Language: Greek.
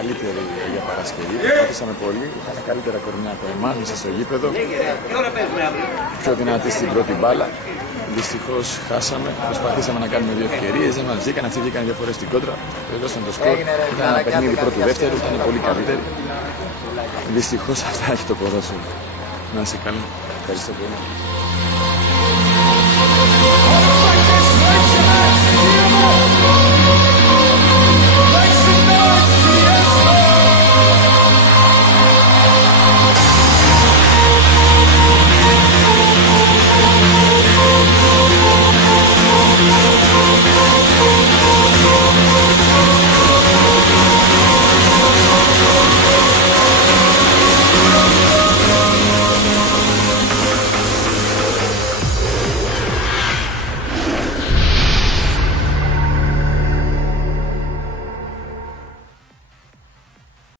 καλύτεροι για Παρασκευή. Προσπαθήσαμε πολύ. Είχαν καλύτερα κορμιά από εμάς μέσα στο γήπεδο. Πιο δυνατή στην πρώτη μπάλα. Δυστυχώς χάσαμε. Προσπαθήσαμε να κάνουμε 2 ευκαιρίες. Δεν μας βγήκαν. Αυτοί βγήκαν 2 φορές στην κόντρα. Τελειώσαν το σκορ. Ήταν ένα παιχνίδι πρώτου-δεύτερου. Ήταν πολύ καλύτερη. Δυστυχώς αυτά έχει το ποδόσφαιρο. Να είσαι καλά. Ευχαριστώ πολύ.